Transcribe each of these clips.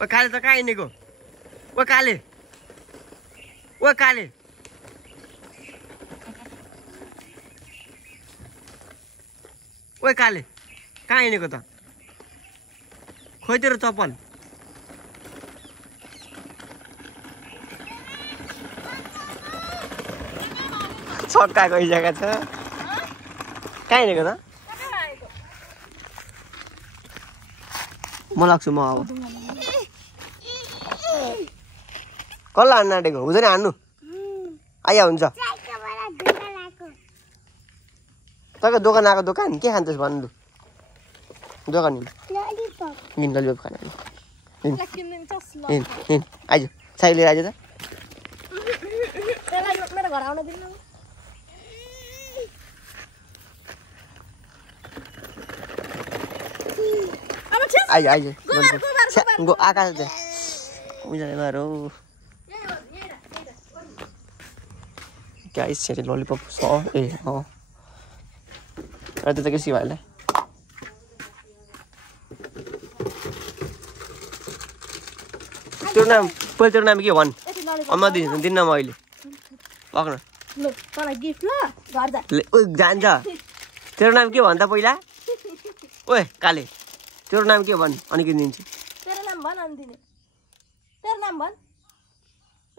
ओ काले त कहाँ हिँडेको ओ काले ओ काले ओ काले कहाँ हिँडेको त खोइ तेरो चप्पल छक्का गइसकेको छ कहाँ हिँडेको त म लाग्छु म अब कसलाई हान्नु आँटेको हुँदैन हान्नु आइया हुन्छ तपाईँ दोकान आएको दोकान के खान्छस् भन्नु दोकान हिँड ललिपप खाना हिँड आइज साई लिएर आइज त आइज आइज गो आकाश उनीहरू गाइस चाहिँ ललिपप छ ए अँ त्यो त के सी भाइलाई तेरो नाम पहिला तेरो नाम के भन् म दिन्न म अहिले पक्न जान्छ तेरो नाम के भन् त पहिला ओए काले तेरो नाम के भन् अनि के दिन्छु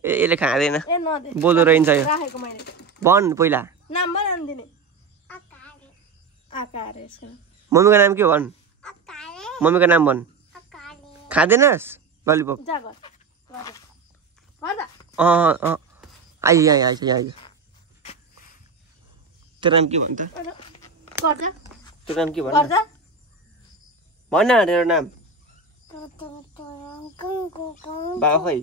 ए यसले खाँदैन बोल्दो रहन्छ यो भन् पहिला मम्मीको नाम के भन् मम्मीको नाम भन् खाँदैनस् ललिपप आइज आइज आइज तेरो नाम के भन् त तेरो नाम के भन् भन् न तेरो नाम बाबा खै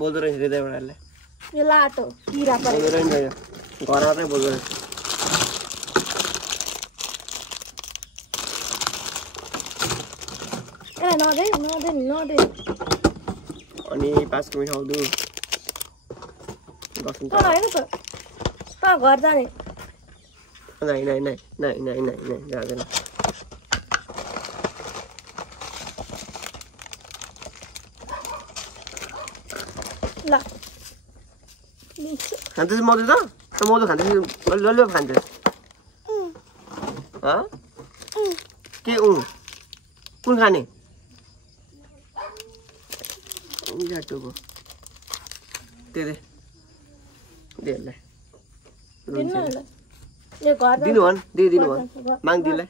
बोल्दो रहेछ हृदयबाटले यो लाटो किरा बोल्दो रहेछ यो घरमा चाहिँ बोल्दो रहेछ अनि 5 मिनेट आउँदु घर जाने जाँदैन ल खान्छस् मधु त मधु खान्छस् ललिपप खान्छस् के कुन खाने जाटोको दिनु भन् दिनु भन् माग दिलाई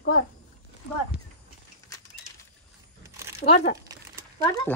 ल